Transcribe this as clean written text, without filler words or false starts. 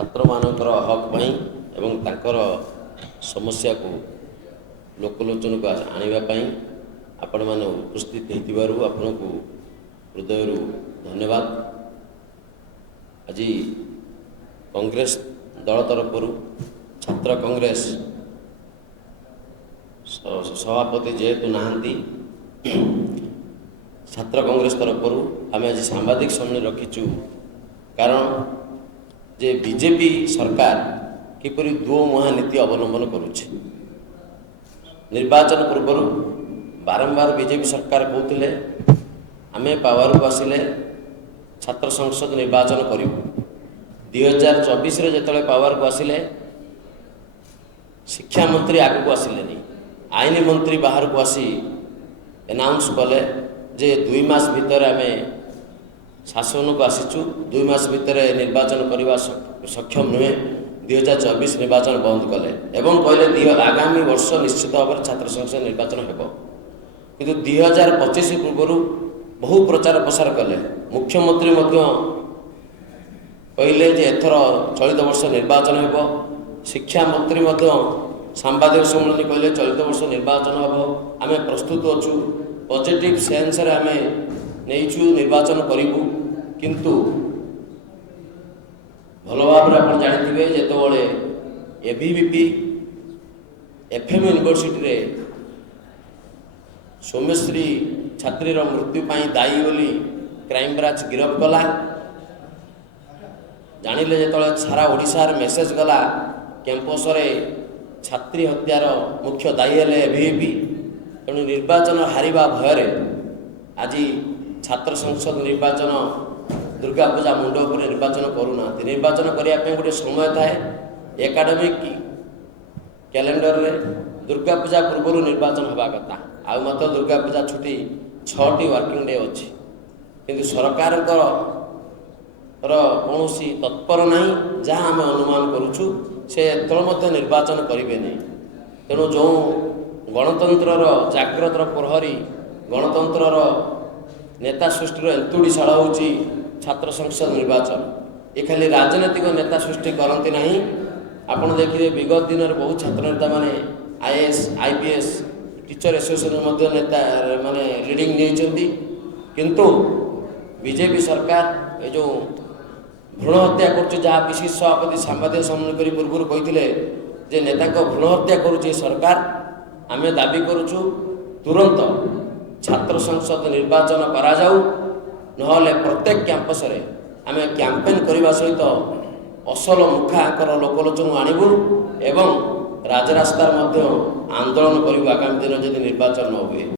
छात्र मानकर हक पाई एवं तांकर समस्या को लोकलोचन को आने आपण मैंने उपस्थित होइतिबारु आपण को हृदय धन्यवाद। आज कांग्रेस दल तरफ छात्र कांग्रेस सभापति जेहेतु नहांती छात्र कांग्रेस तरफ आम आज सांबादिक सम्मेलन रखीचु कारण जे बीजेपी सरकार किपरि दो महानीति अवलंबन करुचे। निर्वाचन पूर्व बारंबार बीजेपी सरकार कहते आमे पावर को आसिले छात्र संसद निर्वाचन करूँ। 2024 रे जतले पावर को आसिले शिक्षा मंत्री आगे को आसिले नहीं, आईन मंत्री बाहर को आसी अनाउंस कले जे 2 मास भितर आमे शासन को आसीचु, 2 मास भितर निर्वाचन करने सक्षम नुहे। 2024 निर्वाचन बंद कले एवं कहले आगामी वर्ष निश्चित भाव में छात्र संसद निर्वाचन होब, किंतु 2025 पूर्व बहु प्रचार प्रसार कले। मुख्यमंत्री कहले जे एथर चलित वर्ष निर्वाचन होब। शिक्षा मंत्री सांबादिक सम्मेलन कहले चलित वर्ष निर्वाचन होब। आमे प्रस्तुत अच्छु, पॉजिटिव सेंस रे आमे नहींचु निर्वाचन करूँ। किंतु भल भाव आप जानते जिते एबीवीपी एफएम यूनिवर्सिटी रे सौम्यश्री छात्री मृत्यु पाई दायी बोली क्राइम ब्रांच गिरफ कला। जानिले जो सारा ओडिशार मेसेज गला कैंपस रे छात्री हत्यार मुख्य दायी हेले एबीवीपी। तेणु निर्वाचन हारिबा भय आज छात्र संसद निर्वाचन दुर्गा पूजा मुंड उपर निर्वाचन करूना। निर्वाचन करने गोटे समय थाए एकाडेमिक कैलेंडर रे दुर्गा पूजा पूर्व निर्वाचन हवा कथा। आउ मत दुर्गा पूजा छुट्टी 6टी वर्किंग डे अच्छी, किंतु सरकार कौन तत्पर नहीं। जहाँ आम अनुमान करुचु से एत निर्वाचन करेंगे नहीं। तेणु जो गणतंत्र जाग्रत प्रहरी गणतंत्र नेता सृष्टि एंतुड़ीशाला होची छात्र संसद निर्वाचन। ये खाली राजनैतिक नेता सृष्टि करती नहीं। आपड़ देखिए विगत दिन में बहुत छात्र नेता माने आईएएस आईपीएस टीचर एसोसिएशन नेता माने लीडिंग नहीं। किंतु बीजेपी सरकार ये जो भ्रूण हत्या कर पीसीसी सभापति सांबादिक सम्मेलन कर पूर्व कहते नेता भ्रूण हत्या करुच्ची सरकार। आम दाबी करुचु तुरंत छात्र संसद निर्वाचन करा जाऊ, नहले प्रत्येक कैंपस रे आमे कैंपेन करने सहित असल मुखांकर लोकलोचन आणबू एवं राजरास्तार आंदोलन करूँ आगामी दिन जदि निर्वाचन न हुए।